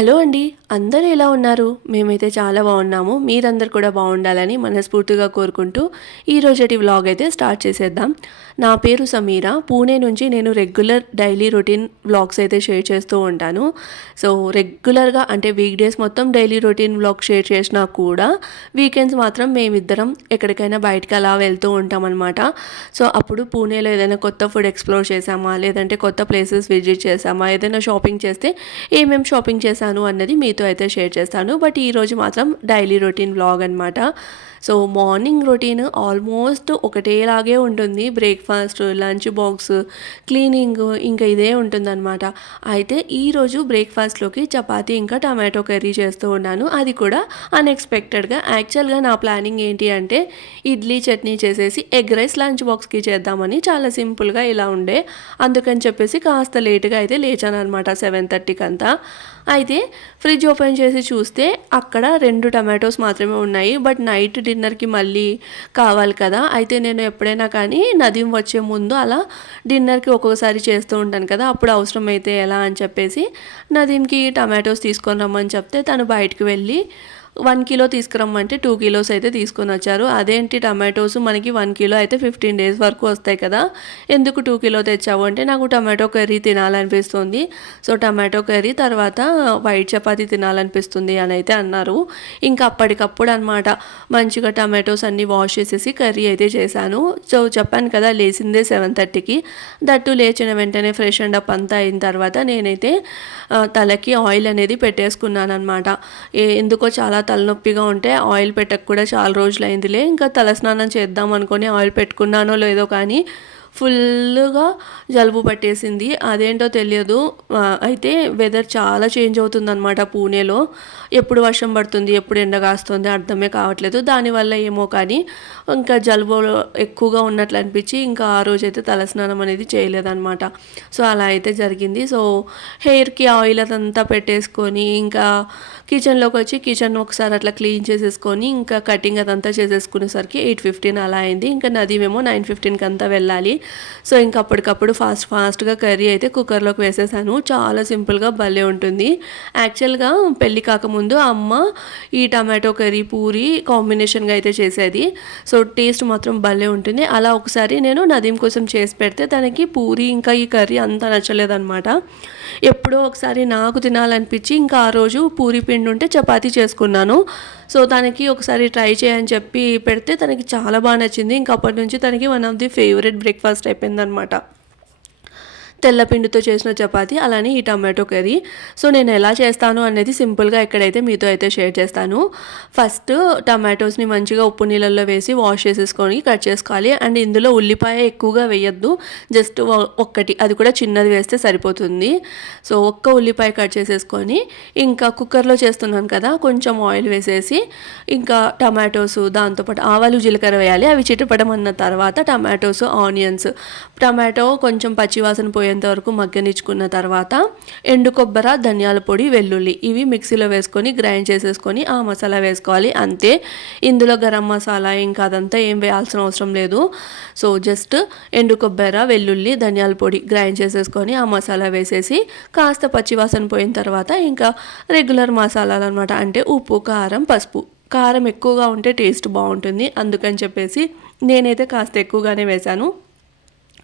Hello అండి అందరూ ఎలా ఉన్నారు? మేమైతే చాలా బాగున్నాము. మీరందరు కూడా బాగుండాలని మనస్ఫూర్తిగా కోరుకుంటూ ఈ రోజటి వ్లాగ్ అయితే స్టార్ట్ చేసేద్దాం. నా పేరు సమీర. పూణే నుంచి నేను రెగ్యులర్ డైలీ రొటీన్ వ్లాగ్స్ అయితే షేర్ చేస్తూ ఉంటాను. సో రెగ్యులర్గా అంటే వీక్ డేస్ మొత్తం డైలీ రొటీన్ వ్లాగ్ షేర్ చేసినా కూడా వీకెండ్స్ మాత్రం మేమిద్దరం ఎక్కడికైనా బయటకు అలా వెళ్తూ ఉంటాం అనమాట సో అప్పుడు పూణేలో ఏదైనా కొత్త ఫుడ్ ఎక్స్ప్లోర్ చేసామా? లేదంటే కొత్త ప్లేసెస్ విజిట్ చేసామా? ఏదైనా షాపింగ్ చేస్తే ఏమేం షాపింగ్ చేశాను అన్నది మీతో అయితే షేర్ చేస్తాను. బట్ ఈరోజు మాత్రం డైలీ రొటీన్ వ్లాగ్ అనమాట సో మార్నింగ్ రొటీన్ ఆల్మోస్ట్ ఒకటేలాగే ఉంటుంది. బ్రేక్ఫాస్ట్ లంచ్ బాక్స్ క్లీనింగ్ ఇంకా ఇదే ఉంటుందన్నమాట. అయితే ఈరోజు బ్రేక్ఫాస్ట్లోకి చపాతీ ఇంకా టమాటో కర్రీ చేస్తూ ఉన్నాను. అది కూడా అన్ఎక్స్పెక్టెడ్గా యాక్చువల్గా నా ప్లానింగ్ ఏంటి అంటే ఇడ్లీ చట్నీ చేసేసి ఎగ్ రైస్ లంచ్ బాక్స్కి చేద్దామని చాలా సింపుల్గా ఇలా ఉండే. అందుకని చెప్పేసి కాస్త లేటుగా అయితే లేచాను అనమాట సెవెన్ థర్టీకి అంతా. అయితే ఫ్రిడ్జ్ ఓపెన్ చేసి చూస్తే అక్కడ రెండు టమాటోస్ మాత్రమే ఉన్నాయి. బట్ నైట్ డిన్నర్కి మళ్ళీ కావాలి కదా. అయితే నేను ఎప్పుడైనా కానీ నదీం వచ్చే ముందు అలా డిన్నర్కి ఒక్కొక్కసారి చేస్తూ ఉంటాను కదా. అప్పుడు అవసరం అయితే ఎలా అని చెప్పేసి నదీంకి టమాటోస్ తీసుకొని రమ్మని చెప్తే తను బయటకు వెళ్ళి వన్ కిలో తీసుకురమ్మంటే టూ కిలోస్ అయితే తీసుకొని వచ్చారు. అదేంటి టమాటోస్? మనకి వన్ కిలో అయితే ఫిఫ్టీన్ డేస్ వరకు వస్తాయి కదా. ఎందుకు టూ కిలో తెచ్చావు అంటే నాకు టమాటో కర్రీ తినాలనిపిస్తుంది. సో టమాటో కర్రీ తర్వాత వైట్ చపాతీ తినాలనిపిస్తుంది అని అయితే అన్నారు. ఇంకా అప్పటికప్పుడు అనమాట మంచిగా టమాటోస్ అన్నీ వాష్ చేసేసి కర్రీ అయితే చేశాను. సో చెప్పాను కదా లేచిందే సెవెన్ థర్టీకి. దట్టు లేచిన వెంటనే ఫ్రెష్ అండ్ అప్ అంతా అయిన తర్వాత నేనైతే తలకి ఆయిల్ అనేది పెట్టేసుకున్నాను అనమాట ఎందుకో చాలా తలనొప్పిగా ఉంటే ఆయిల్ పెట్టక కూడా చాలా రోజులు అయిందిలే ఇంకా తలస్నానం చేద్దాం అనుకొని ఆయిల్ పెట్టుకున్నానో లేదో కానీ ఫుల్గా జలుబు పట్టేసింది. అదేంటో తెలియదు. అయితే వెదర్ చాలా చేంజ్ అవుతుందన్నమాట పూణేలో. ఎప్పుడు వర్షం పడుతుంది ఎప్పుడు ఎండ కాస్తుంది అర్థమే కావట్లేదు. దానివల్ల ఏమో కానీ ఇంకా జలుబు ఎక్కువగా ఉన్నట్లు అనిపించి ఇంకా ఆ రోజైతే తలస్నానం అనేది చేయలేదన్నమాట. సో అలా అయితే జరిగింది. సో హెయిర్కి ఆయిల్ అదంతా పెట్టేసుకొని ఇంకా కిచెన్లోకి వచ్చి కిచెన్ ఒకసారి అట్లా క్లీన్ చేసేసుకొని ఇంకా కటింగ్ అదంతా చేసేసుకునేసరికి ఎయిట్ ఫిఫ్టీన్ అలా అయింది. ఇంకా నదీమేమో నైన్ ఫిఫ్టీన్కి అంతా వెళ్ళాలి. సో ఇంకా అప్పటికప్పుడు ఫాస్ట్ ఫాస్ట్గా కర్రీ అయితే కుక్కర్లోకి వేసేసాను. చాలా సింపుల్గా భలే ఉంటుంది. యాక్చువల్గా పెళ్ళి కాకముందు అమ్మ ఈ టమాటో కర్రీ పూరి కాంబినేషన్గా అయితే చేసేది. సో టేస్ట్ మాత్రం భలే ఉంటుంది. అలా ఒకసారి నేను నదీం కోసం చేసి పెడితే తనకి పూరి ఇంకా ఈ కర్రీ అంత నచ్చలేదన్నమాట. ఎప్పుడో ఒకసారి నాకు తినాలనిపించి ఇంకా ఆ రోజు పూరి పిండి ఉంటే చపాతీ చేసుకున్నాను. సో తనకి ఒకసారి ట్రై చేయని చెప్పి పెడితే తనకి చాలా బాగా నచ్చింది. ఇంకా అప్పటి నుంచి తనకి one of the favourite breakfast breakfast అయిపోయిందనమాట తెల్ల పిండితో చేసిన చపాతి అలానే ఈ టమాటో కర్రీ. సో నేను ఎలా చేస్తాను అనేది సింపుల్గా ఎక్కడైతే మీతో అయితే షేర్ చేస్తాను. ఫస్ట్ టమాటోస్ని మంచిగా ఉప్పు నీళ్ళల్లో వేసి వాష్ చేసేసుకొని కట్ చేసుకోవాలి. అండ్ ఇందులో ఉల్లిపాయ ఎక్కువగా వేయద్దు. జస్ట్ ఒక్కటి. అది కూడా చిన్నది వేస్తే సరిపోతుంది. సో ఒక్క ఉల్లిపాయ కట్ చేసేసుకొని ఇంకా కుక్కర్లో చేస్తున్నాను కదా కొంచెం ఆయిల్ వేసేసి ఇంకా టమాటోస్ దాంతోపాటు ఆవాలు జీలకర్ర వేయాలి. అవి చిటపడమన్న తర్వాత టమాటోస్ ఆనియన్స్. టమాటో కొంచెం పచ్చివాసన పోయే పోయేంత వరకు మగ్గనిచ్చుకున్న తర్వాత ఎండు కొబ్బర ధనియాల పొడి వెల్లుల్లి ఇవి మిక్సీలో వేసుకొని గ్రైండ్ చేసేసుకొని ఆ మసాలా వేసుకోవాలి. అంతే. ఇందులో గరం మసాలా ఇంకా అదంతా ఏం వేయాల్సిన అవసరం లేదు. సో జస్ట్ ఎండు కొబ్బర వెల్లుల్లి ధనియాల పొడి గ్రైండ్ చేసేసుకొని ఆ మసాలా వేసేసి కాస్త పచ్చివాసన పోయిన తర్వాత ఇంకా రెగ్యులర్ మసాలాలు అనమాట అంటే ఉప్పు కారం పసుపు. కారం ఎక్కువగా ఉంటే టేస్ట్ బాగుంటుంది. అందుకని చెప్పేసి నేనైతే కాస్త ఎక్కువగానే వేశాను.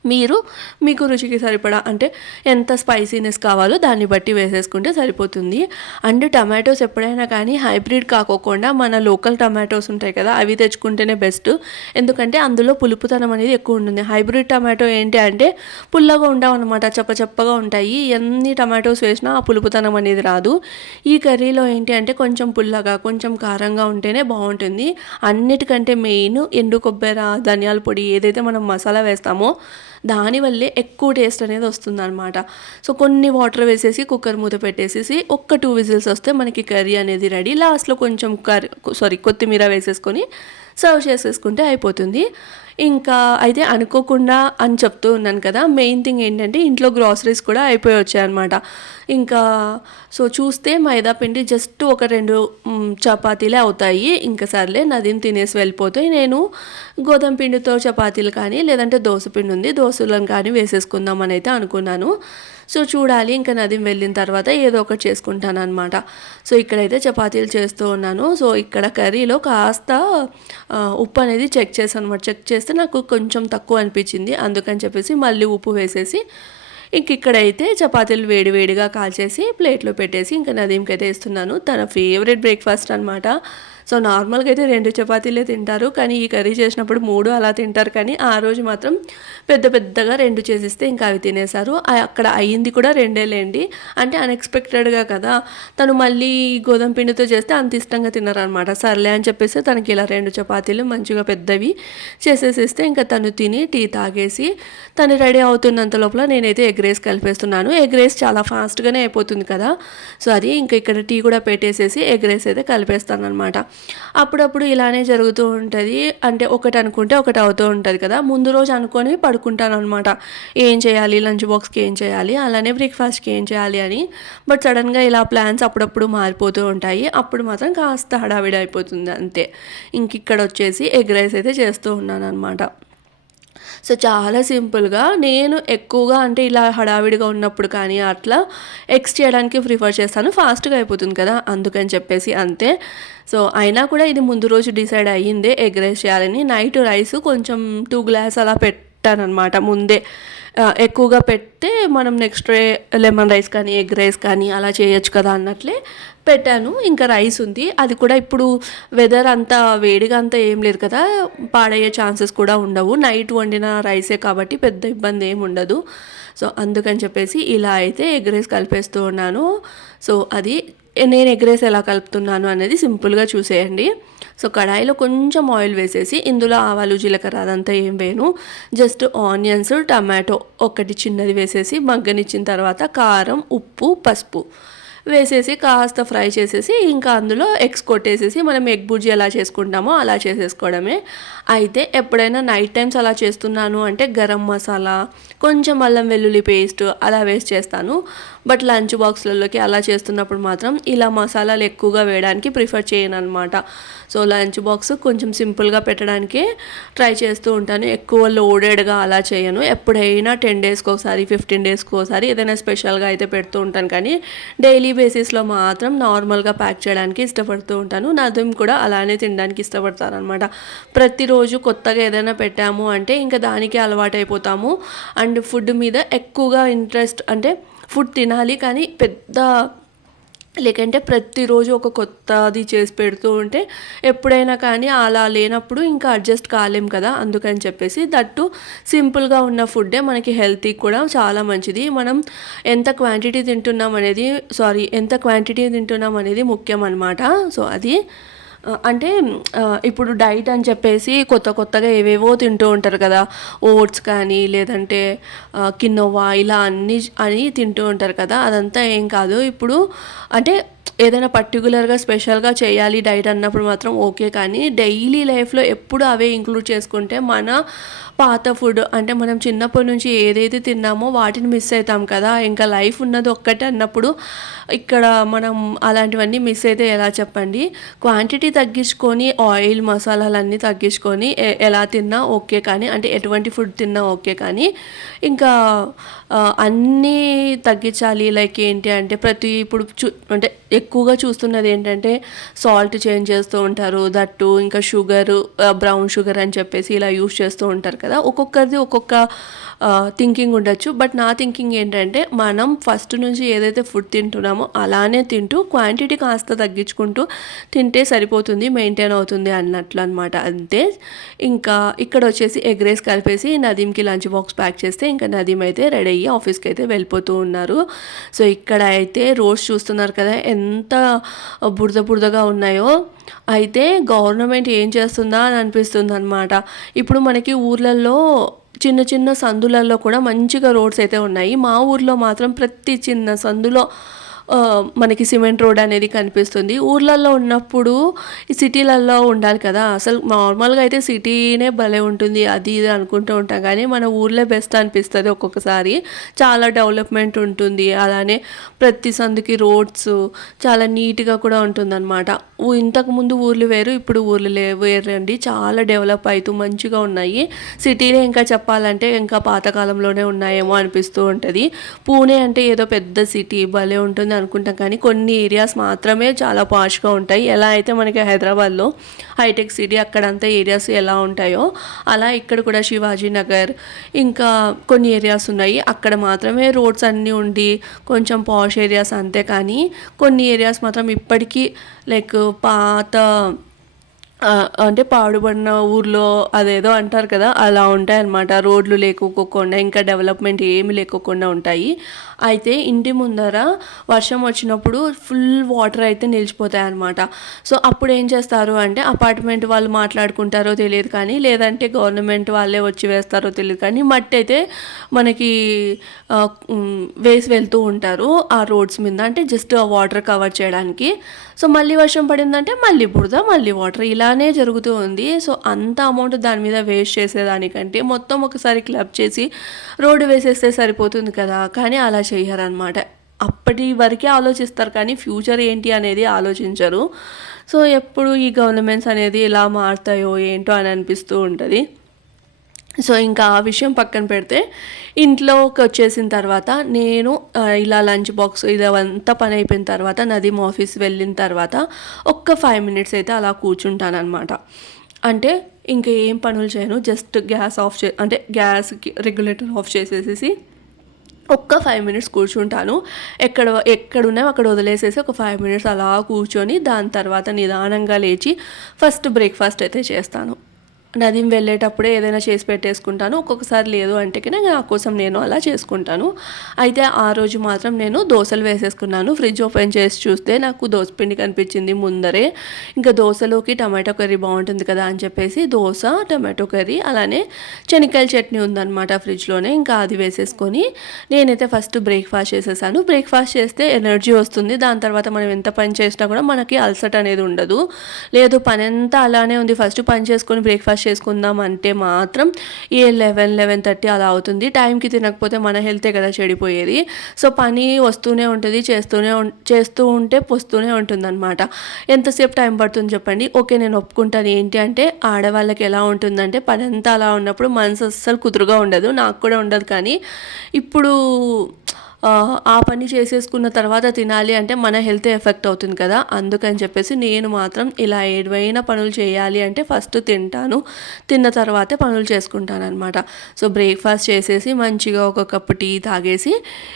మీరు మీకు రుచికి సరిపడా అంటే ఎంత స్పైసీనెస్ కావాలో దాన్ని బట్టి వేసేసుకుంటే సరిపోతుంది. అండ్ టమాటోస్ ఎప్పుడైనా కానీ హైబ్రిడ్ కాకోకుండా మన లోకల్ టమాటోస్ ఉంటాయి కదా అవి తెచ్చుకుంటేనే బెస్ట్ ఎందుకంటే అందులో పులుపుతనం అనేది ఎక్కువ ఉంటుంది. హైబ్రిడ్ టమాటో ఏంటి అంటే పుల్లగా ఉండవు అనమాట చప్పచప్పగా ఉంటాయి. ఎన్ని టమాటోస్ వేసినా ఆ పులుపుతనం అనేది రాదు. ఈ కర్రీలో ఏంటి అంటే కొంచెం పుల్లగా కొంచెం కారంగా ఉంటేనే బాగుంటుంది. అన్నిటికంటే మెయిన్ ఎండు కొబ్బరి ధనియాల పొడి ఏదైతే మనం మసాలా వేస్తామో దానివల్లే ఎక్కువ టేస్ట్ అనేది వస్తుంది అనమాట సో కొన్ని వాటర్ వేసేసి కుక్కర్ మూత పెట్టేసేసి ఒక్క టూ విజిల్స్ వస్తే మనకి కర్రీ అనేది రెడీ లాస్ట్లో కొంచెం కర్రీ సారీ కొత్తిమీర వేసేసుకొని సర్వ్ చేసేసుకుంటే అయిపోతుంది. ఇంకా అయితే అనుకోకుండా అని చెప్తూ ఉన్నాను కదా మెయిన్ థింగ్ ఏంటంటే ఇంట్లో గ్రాసరీస్ కూడా అయిపోయి వచ్చాయన్నమాట. ఇంకా సో చూస్తే మైదా పిండి జస్ట్ ఒక రెండు చపాతీలే అవుతాయి. ఇంకా సర్లే నదీం తినేసి వెళ్ళిపోతాయి నేను గోధుమ పిండితో చపాతీలు కానీ లేదంటే దోశ పిండి ఉంది దోశలను కానీ వేసేసుకుందామని అయితే అనుకున్నాను. సో చూడాలి ఇంకా నదీం వెళ్ళిన తర్వాత ఏదో ఒకటి చేసుకుంటాను అనమాట సో ఇక్కడైతే చపాతీలు చేస్తూ ఉన్నాను. సో ఇక్కడ కర్రీలో కాస్త ఉప్పు అనేది చెక్ చేశాను అనమాట చెక్ చేస్తే నాకు కొంచెం తక్కువ అనిపించింది. అందుకని చెప్పేసి మళ్ళీ ఉప్పు వేసేసి ఇంక ఇక్కడైతే చపాతీలు వేడి వేడిగా కాల్చేసి ప్లేట్లో పెట్టేసి ఇంకా నదీంకి అయితే ఇస్తున్నాను తన ఫేవరెట్ బ్రేక్ఫాస్ట్ అనమాట సో నార్మల్గా అయితే రెండు చపాతీలే తింటారు కానీ ఈ కర్రీ చేసినప్పుడు మూడు అలా తింటారు. కానీ ఆ రోజు మాత్రం పెద్ద పెద్దగా రెండు చేసిస్తే ఇంకా అవి తినేశారు. అక్కడ అయ్యింది కూడా రెండేలేండి అంటే అన్ఎక్స్పెక్టెడ్గా కదా తను మళ్ళీ గోధుమ పిండితో చేస్తే అంత ఇష్టంగా తిన్నారనమాట సర్లే అని చెప్పేసి తనకి ఇలా రెండు చపాతీలు మంచిగా పెద్దవి చేసేసిస్తే ఇంకా తను తిని టీ తాగేసి తను రెడీ అవుతున్నంత లోపల నేనైతే ఎగ్ రైస్ కలిపేస్తున్నాను. ఎగ్ రైస్ చాలా ఫాస్ట్గానే అయిపోతుంది కదా. సో అది ఇంకా ఇక్కడ టీ కూడా పెట్టేసేసి ఎగ్ రైస్ అయితే కలిపేస్తాను అనమాట అప్పుడప్పుడు ఇలానే జరుగుతూ ఉంటుంది. అంటే ఒకటి అనుకుంటే ఒకటి అవుతూ ఉంటుంది కదా. ముందు రోజు అనుకొని పడుకుంటాను అనమాట ఏం చేయాలి? లంచ్ బాక్స్కి ఏం చేయాలి? అలానే బ్రేక్ఫాస్ట్కి ఏం చేయాలి అని. బట్ సడన్గా ఇలా ప్లాన్స్ అప్పుడప్పుడు మారిపోతూ ఉంటాయి. అప్పుడు మాత్రం కాస్త హడావిడి అయిపోతుంది అంతే. ఇంక ఇక్కడ వచ్చేసి ఎగ్ రైస్ అయితే చేస్తూ ఉన్నాను అనమాట సో చాలా సింపుల్గా నేను ఎక్కువగా అంటే ఇలా హడావిడిగా ఉన్నప్పుడు కానీ అట్లా ఎక్స్ చేయడానికి ప్రిఫర్ చేస్తాను. ఫాస్ట్గా అయిపోతుంది కదా అందుకని చెప్పేసి అంతే. సో అయినా కూడా ఇది ముందు రోజు డిసైడ్ అయ్యిందే ఎగ్ రైస్ చేయాలని. నైట్ రైస్ కొంచెం టూ గ్లాస్ అలా పెట్టానమాట ముందే ఎక్కువగా పెడితే మనం నెక్స్ట్ డే లెమన్ రైస్ కానీ ఎగ్ రైస్ కానీ అలా చేయొచ్చు కదా అన్నట్లే పెట్టాను. ఇంకా రైస్ ఉంది. అది కూడా ఇప్పుడు వెదర్ అంతా వేడిగా అంతా ఏం లేదు కదా. పాడయ్యే ఛాన్సెస్ కూడా ఉండవు. నైట్ వండిన రైసే కాబట్టి పెద్ద ఇబ్బంది ఏమి ఉండదు. సో అందుకని చెప్పేసి ఇలా అయితే ఎగ్ రైస్ కలిపేస్తూ ఉన్నాను. సో అది నేను ఎగ్ రైస్ ఎలా కలుపుతున్నాను అనేది సింపుల్గా చూసేయండి. సో కడాయిలో కొంచెం ఆయిల్ వేసేసి ఇందులో ఆవాలు జీలకర్ర అదంతా ఏం వేయను. జస్ట్ ఆనియన్స్ టమాటో ఒకటి చిన్నది వేసేసి మగ్గనిచ్చిన తర్వాత కారం ఉప్పు పసుపు వేసేసి కాస్త ఫ్రై చేసేసి ఇంకా అందులో ఎగ్స్ కొట్టేసేసి మనం ఎగ్ బుర్జీ ఎలా చేసుకుంటామో అలా చేసేసుకోవడమే. అయితే ఎప్పుడైనా నైట్ టైమ్స్ అలా చేస్తున్నాను అంటే గరం మసాలా కొంచెం అల్లం వెల్లుల్లి పేస్ట్ అలా వేస్ట్ చేస్తాను. బట్ లంచ్ బాక్స్లలోకి అలా చేస్తున్నప్పుడు మాత్రం ఇలా మసాలాలు ఎక్కువగా వేయడానికి ప్రిఫర్ చేయను అనమాట సో లంచ్ బాక్స్ కొంచెం సింపుల్గా పెట్టడానికి ట్రై చేస్తూ ఉంటాను. ఎక్కువ లోడెడ్గా అలా చేయను. ఎప్పుడైనా టెన్ డేస్కి ఒకసారి ఫిఫ్టీన్ డేస్కి ఒకసారి ఏదైనా స్పెషల్గా అయితే పెడుతూ ఉంటాను. కానీ డైలీ బేసిస్లో మాత్రం నార్మల్గా ప్యాక్ చేయడానికి ఇష్టపడుతూ ఉంటాను. నదుం కూడా అలానే తినడానికి ఇష్టపడతాను అనమాట ప్రతిరోజు కొత్తగా ఏదైనా పెట్టాము అంటే ఇంకా దానికి అలవాటైపోతాము. అండ్ ఫుడ్ మీద ఎక్కువగా ఇంట్రెస్ట్ అంటే ఫుడ్ తినాలి కానీ పెద్ద లేకంటే ప్రతిరోజు ఒక కొత్తది చేసి పెడుతూ ఉంటే ఎప్పుడైనా కానీ అలా లేనప్పుడు ఇంకా అడ్జస్ట్ కాలేం కదా అందుకని చెప్పేసి దట్టు సింపుల్గా ఉన్న ఫుడ్డే మనకి హెల్తీ కూడా చాలా మంచిది. మనం ఎంత క్వాంటిటీ తింటున్నాం అనేది సారీ ఎంత క్వాంటిటీ తింటున్నాం అనేది ముఖ్యం అనమాట సో అది అంటే ఇప్పుడు డైట్ అని చెప్పేసి కొత్త కొత్తగా ఏవేవో తింటూ ఉంటారు కదా. ఓట్స్ కానీ లేదంటే కిన్నోవా ఇలా అన్ని అని తింటూ ఉంటారు కదా. అదంతా ఏం కాదు. ఇప్పుడు అంటే ఏదైనా పర్టికులర్గా స్పెషల్గా చేయాలి డైట్ అన్నప్పుడు మాత్రం ఓకే. కానీ డైలీ లైఫ్లో ఎప్పుడు అవే ఇంక్లూడ్ చేసుకుంటే మన పాత ఫుడ్ అంటే మనం చిన్నప్పటి నుంచి ఏదైతే తిన్నామో వాటిని మిస్ అవుతాం కదా. ఇంకా లైఫ్ ఉన్నది ఒక్కటే అన్నప్పుడు ఇక్కడ మనం అలాంటివన్నీ మిస్ అయితే ఎలా చెప్పండి? క్వాంటిటీ తగ్గించుకొని ఆయిల్ మసాలాలన్నీ తగ్గించుకొని ఎలా తిన్నా ఓకే కానీ అంటే ఎటువంటి ఫుడ్ తిన్నా ఓకే కానీ ఇంకా అన్నీ తగ్గించాలి. లైక్ ఏంటి అంటే ప్రతి ఇప్పుడు చూ అంటే ఎక్కువగా చూస్తున్నది ఏంటంటే సాల్ట్ చేంజ్ చేస్తూ ఉంటారు దట్టు ఇంకా షుగర్ బ్రౌన్ షుగర్ అని చెప్పేసి ఇలా యూస్ చేస్తూ ఉంటారు కదా? ఒక్కొక్కరిది ఒక్కొక్క థింకింగ్ ఉండొచ్చు. బట్ నా థింకింగ్ ఏంటంటే మనం ఫస్ట్ నుంచి ఏదైతే ఫుడ్ తింటున్నామో అలానే తింటూ క్వాంటిటీ కాస్త తగ్గించుకుంటూ తింటే సరిపోతుంది మెయింటైన్ అవుతుంది అన్నట్లు అనమాట అంతే. ఇంకా ఇక్కడ వచ్చేసి ఎగ్ రైస్ కలిపేసి నదీంకి లంచ్ బాక్స్ ప్యాక్ చేస్తే ఇంకా నదీం అయితే రెడీ అయ్యి ఆఫీస్కి అయితే వెళ్ళిపోతూ ఉన్నారు. సో ఇక్కడ అయితే రోడ్స్ చూస్తున్నారు కదా ఎంత బురద బురదగా ఉన్నాయో. అయితే గవర్నమెంట్ ఏం చేస్తుందా అని అనిపిస్తుంది అనమాట ఇప్పుడు మనకి ఊర్లలో చిన్న చిన్న సందులలో కూడా మంచిగా రోడ్స్ అయితే ఉన్నాయి. మా ఊర్లో మాత్రం ప్రతి చిన్న సందులో మనకి సిమెంట్ రోడ్ అనేది కనిపిస్తుంది. ఊర్లలో ఉన్నప్పుడు ఈ సిటీలలో ఉండాలి కదా. అసలు నార్మల్గా అయితే సిటీనే భలే ఉంటుంది. అది ఇది అనుకుంటూ ఉంటాం. కానీ మన ఊర్లో బెస్ట్ అనిపిస్తుంది ఒక్కొక్కసారి. చాలా డెవలప్మెంట్ ఉంటుంది. అలానే ప్రతి సందుకి రోడ్స్ చాలా నీట్గా కూడా ఉంటుందన్నమాట. ఇంతకుముందు ఊర్లు వేరు ఇప్పుడు ఊర్లు వేరు వేరండి. చాలా డెవలప్ అవుతూ మంచిగా ఉన్నాయి. సిటీలే ఇంకా చెప్పాలంటే ఇంకా పాతకాలంలోనే ఉన్నాయేమో అనిపిస్తూ ఉంటుంది. పూణే అంటే ఏదో పెద్ద సిటీ. భలే ఉంటుంది. అనుకుంటాం. కానీ కొన్ని ఏరియాస్ మాత్రమే చాలా పాష్గా ఉంటాయి. ఎలా అయితే మనకి హైదరాబాద్లో హైటెక్ సిటీ అక్కడంతా ఏరియాస్ ఎలా ఉంటాయో అలా ఇక్కడ కూడా శివాజీ నగర్ ఇంకా కొన్ని ఏరియాస్ ఉన్నాయి. అక్కడ మాత్రమే రోడ్స్ అన్నీ ఉండి కొంచెం పాష్ ఏరియాస్ అంతే. కానీ కొన్ని ఏరియాస్ మాత్రం ఇప్పటికీ లైక్ పాత అంటే పాడుబడిన ఊర్లో అదేదో అంటారు కదా అలా ఉంటాయి అన్నమాట రోడ్లు లేకోకుండా ఇంకా డెవలప్మెంట్ ఏమి లేకోకుండా ఉంటాయి. అయితే ఇంటి ముందర వర్షం వచ్చినప్పుడు ఫుల్ వాటర్ అయితే నిలిచిపోతాయి అన్నమాట సో అప్పుడు ఏం చేస్తారు అంటే అపార్ట్మెంట్ వాళ్ళు మాట్లాడుకుంటారో తెలియదు కానీ లేదంటే గవర్నమెంట్ వాళ్ళే వచ్చి వేస్తారో తెలియదు కానీ మట్టి అయితే మనకి వేసి వెళ్తూ ఉంటారు ఆ రోడ్స్ మీద. అంటే జస్ట్ ఆ వాటర్ కవర్ చేయడానికి. సో మళ్ళీ వర్షం పడిందంటే మళ్ళీ బురద మళ్ళీ వాటర్. ఇలా ఇలానే జరుగుతూ ఉంది. సో అంత అమౌంట్ దాని మీద వేస్ట్ చేసేదానికంటే మొత్తం ఒకసారి క్లబ్ చేసి రోడ్డు వేసేస్తే సరిపోతుంది కదా? కానీ అలా చేయరనమాట అప్పటి వరకే ఆలోచిస్తారు కానీ ఫ్యూచర్ ఏంటి అనేది ఆలోచించరు. సో ఎప్పుడు ఈ గవర్నమెంట్స్ అనేది ఎలా మారుతాయో ఏంటో అని అనిపిస్తూ ఉంటుంది. సో ఇంకా ఆ విషయం పక్కన పెడితే ఇంట్లోకి వచ్చేసిన తర్వాత నేను ఇలా లంచ్ బాక్స్ ఇదంతా పని అయిపోయిన తర్వాత నదీం ఆఫీస్ వెళ్ళిన తర్వాత ఒక్క ఫైవ్ మినిట్స్ అయితే అలా కూర్చుంటానమాట అంటే ఇంకా ఏం పనులు చేయను జస్ట్ గ్యాస్ ఆఫ్ చే అంటే గ్యాస్కి రెగ్యులేటర్ ఆఫ్ చేసేసేసి ఒక్క ఫైవ్ మినిట్స్ కూర్చుంటాను. ఎక్కడ ఎక్కడున్నాయో అక్కడ వదిలేసేసి ఒక ఫైవ్ మినిట్స్ అలా కూర్చొని దాని తర్వాత నిదానంగా లేచి ఫస్ట్ బ్రేక్ఫాస్ట్ అయితే చేస్తాను. నదీం వెళ్ళేటప్పుడే ఏదైనా చేసి పెట్టేసుకుంటాను. ఒక్కొక్కసారి లేదు అంటే నా కోసం నేను అలా చేసుకుంటాను. అయితే ఆ రోజు మాత్రం నేను దోశలు వేసేసుకున్నాను. ఫ్రిడ్జ్ ఓపెన్ చేసి చూస్తే నాకు దోశ పిండి కనిపించింది ముందరే. ఇంకా దోశలోకి టమాటో కర్రీ బాగుంటుంది కదా అని చెప్పేసి దోశ టమాటో కర్రీ అలానే శనక్కాయల చట్నీ ఉందన్నమాట ఫ్రిడ్జ్లోనే. ఇంకా అది వేసేసుకొని నేనైతే ఫస్ట్ బ్రేక్ఫాస్ట్ చేసేసాను. బ్రేక్ఫాస్ట్ చేస్తే ఎనర్జీ వస్తుంది. దాని తర్వాత మనం ఎంత పని చేసినా కూడా మనకి అలసట అనేది ఉండదు. లేదు పని అంతా అలానే ఉంది. ఫస్ట్ పని చేసుకొని బ్రేక్ఫాస్ట్ చేసుకుందాం అంటే మాత్రం ఏ లెవెన్ లెవెన్ థర్టీ అలా అవుతుంది. టైంకి తినకపోతే మన హెల్తే కదా చెడిపోయేది. సో పని వస్తూనే ఉంటుంది చేస్తూనే ఉం- చేస్తూ ఉంటే వస్తూనే ఉంటుంది అనమాట ఎంతసేపు టైం పడుతుంది చెప్పండి? ఓకే నేను ఒప్పుకుంటాను. ఏంటి అంటే ఆడవాళ్ళకి ఎలా ఉంటుందంటే పని అంతా అలా ఉన్నప్పుడు మనసు అస్సలు కుదురుగా ఉండదు. నాకు కూడా ఉండదు కానీ ఇప్పుడు ఆ, పని చేసేసుకున్న తర్వాత తినాలి అంటే మన హెల్త్ ఎఫెక్ట్ అవుతుంది కదా. అందుకని చెప్పేసి నేను మాత్రం ఇలా ఏడువైన పనులు చేయాలి అంటే ఫస్ట్ తింటాను. తిన్న తర్వాతే పనులు చేసుకుంటాను అనమాట సో బ్రేక్ఫాస్ట్ చేసేసి మంచిగా ఒక కప్పు టీ తాగేసి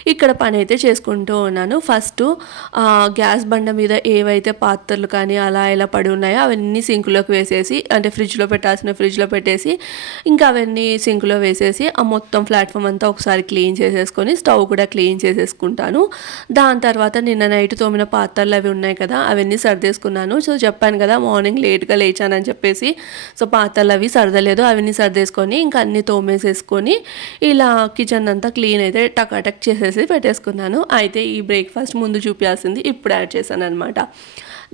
ఇక్కడ పని అయితే చేసుకుంటూ ఉన్నాను. ఫస్ట్ గ్యాస్ బండ మీద ఏవైతే పాత్రలు కానీ అలా ఇలా పడి ఉన్నాయో అవన్నీ సింకులోకి వేసేసి అంటే ఫ్రిడ్జ్లో పెట్టాల్సిన ఫ్రిడ్జ్లో పెట్టేసి ఇంకా అవన్నీ సింకులో వేసేసి ఆ మొత్తం ప్లాట్ఫామ్ అంతా ఒకసారి క్లీన్ చేసేసుకొని స్టవ్ కూడా క్లీన్ చేసేసుకుంటాను. దాని తర్వాత నిన్న నైట్ తోమిన పాత్రలు అవి ఉన్నాయి కదా అవన్నీ సర్దేసుకున్నాను. సో చెప్పాను కదా మార్నింగ్ లేట్గా లేచానని చెప్పేసి. సో పాత్రలు అవి సర్దలేదు. అవన్నీ సర్దేసుకొని ఇంకా అన్నీ తోమేసేసుకొని ఇలా కిచెన్ అంతా క్లీన్ అయితే టకాటక్ చేసేసి పెట్టేసుకున్నాను. అయితే ఈ బ్రేక్ఫాస్ట్ ముందు చూపించాల్సింది ఇప్పుడు యాడ్ చేశాను అనమాట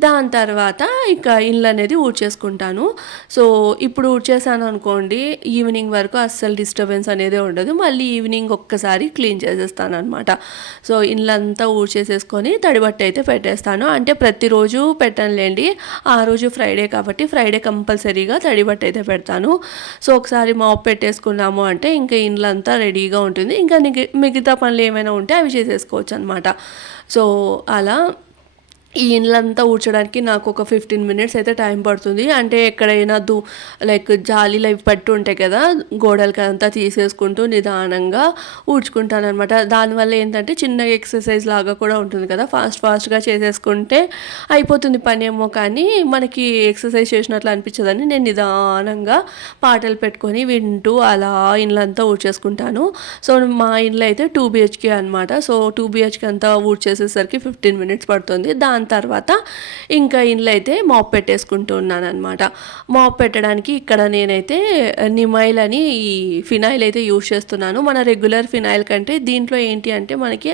దాని తర్వాత ఇంకా ఇల్లు అనేది ఊడ్చేసుకుంటాను. సో ఇప్పుడు ఊడ్చేసాను అనుకోండి ఈవినింగ్ వరకు అస్సలు డిస్టర్బెన్స్ అనేది ఉండదు. మళ్ళీ ఈవినింగ్ ఒక్కసారి క్లీన్ చేసేస్తాను అనమాట సో ఇల్లంతా ఊడ్చేసేసుకొని తడిబట్ట అయితే పెట్టేస్తాను. అంటే ప్రతిరోజు పెట్టనులేండి ఆ రోజు ఫ్రైడే కాబట్టి ఫ్రైడే కంపల్సరీగా తడిబట్ట అయితే పెడతాను. సో ఒకసారి మాప్ పెట్టేసుకున్నాము అంటే ఇంకా ఇల్లంతా రెడీగా ఉంటుంది. ఇంకా మిగతా పనులు ఏమైనా ఉంటే అవి చేసేసుకోవచ్చు అనమాట సో అలా ఈ ఇండ్లంతా ఊడ్చడానికి నాకు ఒక ఫిఫ్టీన్ మినిట్స్ అయితే టైం పడుతుంది. అంటే ఎక్కడైనా దు లైక్ జాలీలు అవి పట్టు ఉంటాయి కదా గోడలకి అంతా తీసేసుకుంటూ నిదానంగా ఊడ్చుకుంటాను అనమాట దానివల్ల ఏంటంటే చిన్న ఎక్సర్సైజ్ లాగా కూడా ఉంటుంది కదా ఫాస్ట్ ఫాస్ట్గా చేసేసుకుంటే అయిపోతుంది పని ఏమో కానీ మనకి ఎక్సర్సైజ్ చేసినట్లు అనిపించదని నేను నిదానంగా పాటలు పెట్టుకొని వింటూ అలా ఇండ్లంతా ఊడ్చేసుకుంటాను. సో మా ఇంట్లో అయితే టూ బిహెచ్కే అనమాట సో టూ బిహెచ్కే అంతా ఊడ్చేసేసరికి ఫిఫ్టీన్ మినిట్స్ పడుతుంది. దాని తర్వాత ఇంకా ఇంట్లో అయితే మాప్ పెట్టేసుకుంటూ ఉన్నాను అనమాట మాప్ పెట్టడానికి ఇక్కడ నేనైతే నిమైల్ అని ఈ ఫినాయిల్ అయితే యూజ్ చేస్తున్నాను. మన రెగ్యులర్ ఫినాయిల్ కంటే దీంట్లో ఏంటి అంటే మనకి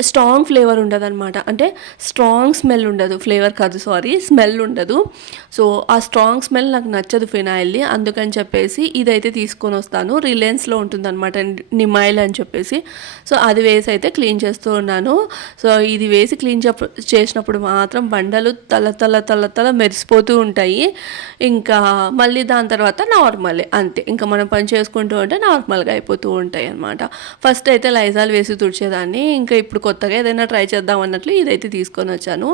స్ట్రాంగ్ ఫ్లేవర్ ఉండదు అనమాట అంటే స్ట్రాంగ్ స్మెల్ ఉండదు. ఫ్లేవర్ కాదు సారీ స్మెల్ ఉండదు. సో ఆ స్ట్రాంగ్ స్మెల్ నాకు నచ్చదు ఫినాయిల్ది. అందుకని చెప్పేసి ఇదైతే తీసుకొని వస్తాను. రిలయన్స్లో ఉంటుందన్నమాట. నిమాయిల్ అని చెప్పేసి. సో అది వేసి అయితే క్లీన్ చేస్తూ ఉన్నాను. సో ఇది వేసి క్లీన్ చెప్ చేసినప్పుడు మాత్రం బండలు తల తల తల తల మెరిసిపోతూ ఉంటాయి. ఇంకా మళ్ళీ దాని తర్వాత నార్మలే అంతే. ఇంకా మనం పని చేసుకుంటూ ఉంటే నార్మల్గా అయిపోతూ ఉంటాయి అనమాట ఫస్ట్ అయితే లైజాల్ వేసి తుడిచేదాన్ని. ఇంకా ఇప్పుడు కొత్తగా ఏదైనా ట్రై చేద్దాం అన్నట్లు ఇదైతే తీసుకొని వచ్చాను.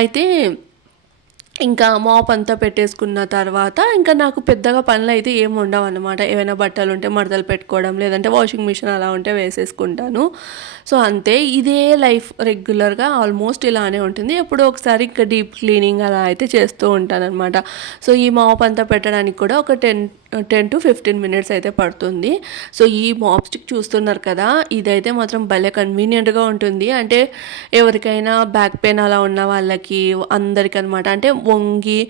అయితే ఇంకా మాప్ అంతా పెట్టేసుకున్న తర్వాత ఇంకా నాకు పెద్దగా పనులు అయితే ఏమి ఉండవు అనమాట ఏమైనా బట్టలు ఉంటే మడతలు పెట్టుకోవడం లేదంటే వాషింగ్ మిషన్ అలా ఉంటే వేసేసుకుంటాను. సో అంతే. ఇదే లైఫ్ రెగ్యులర్గా ఆల్మోస్ట్ ఇలానే ఉంటుంది. ఎప్పుడో ఒకసారి ఇంకా డీప్ క్లీనింగ్ అలా అయితే చేస్తూ ఉంటాను అనమాట సో ఈ మాప్ అంతా పెట్టడానికి కూడా ఒక ten ten to fifteen minutes అయితే పడుతుంది. సో ఈ మాప్ స్టిక్ చూస్తున్నారు కదా ఇదైతే మాత్రం భలే కన్వీనియంట్గా ఉంటుంది. అంటే ఎవరికైనా బ్యాక్ పెయిన్ అలా ఉన్న వాళ్ళకి అందరికి అనమాట అంటే వంగి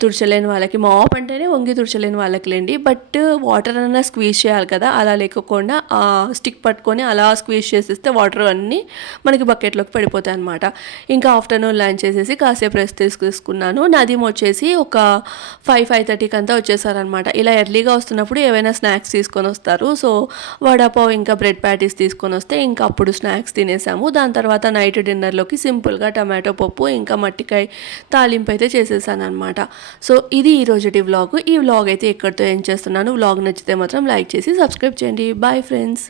తుడిచలేని వాళ్ళకి మాప్ అంటేనే వంగి తుడిచలేని వాళ్ళకి లేండి. బట్ వాటర్ అన్నా స్క్వీజ్ చేయాలి కదా అలా లేకుండా ఆ స్టిక్ పట్టుకొని అలా స్క్వీజ్ చేసేస్తే వాటర్ అన్నీ మనకి బకెట్లోకి పడిపోతాయి అనమాట ఇంకా ఆఫ్టర్నూన్ లంచ్ చేసేసి కాసేపు రెస్ట్ తీసుకున్నాను. నదీం వచ్చేసి ఒక ఫైవ్ ఫైవ్ థర్టీకి అంతా వచ్చేసారనమాట ఇలా ఎర్లీగా వస్తున్నప్పుడు ఏవైనా స్నాక్స్ తీసుకొని వస్తారు. సో వడాపావ్ ఇంకా బ్రెడ్ ప్యాటీస్ తీసుకొని వస్తే ఇంకా అప్పుడు స్నాక్స్ తినేసాము. దాని తర్వాత నైట్ డిన్నర్లోకి సింపుల్గా టమాటో పప్పు ఇంకా మట్టికాయ తాలింపు అయితే చేసేసాను అనమాట సో ఇది ఈ రోజుటి వ్లాగ్. ఈ వ్లాగ్ అయితే ఎక్కడితో ఏం చేస్తున్నాను. వ్లాగ్ నచ్చితే మాత్రం లైక్ చేసి సబ్స్క్రైబ్ చేయండి. Bye friends.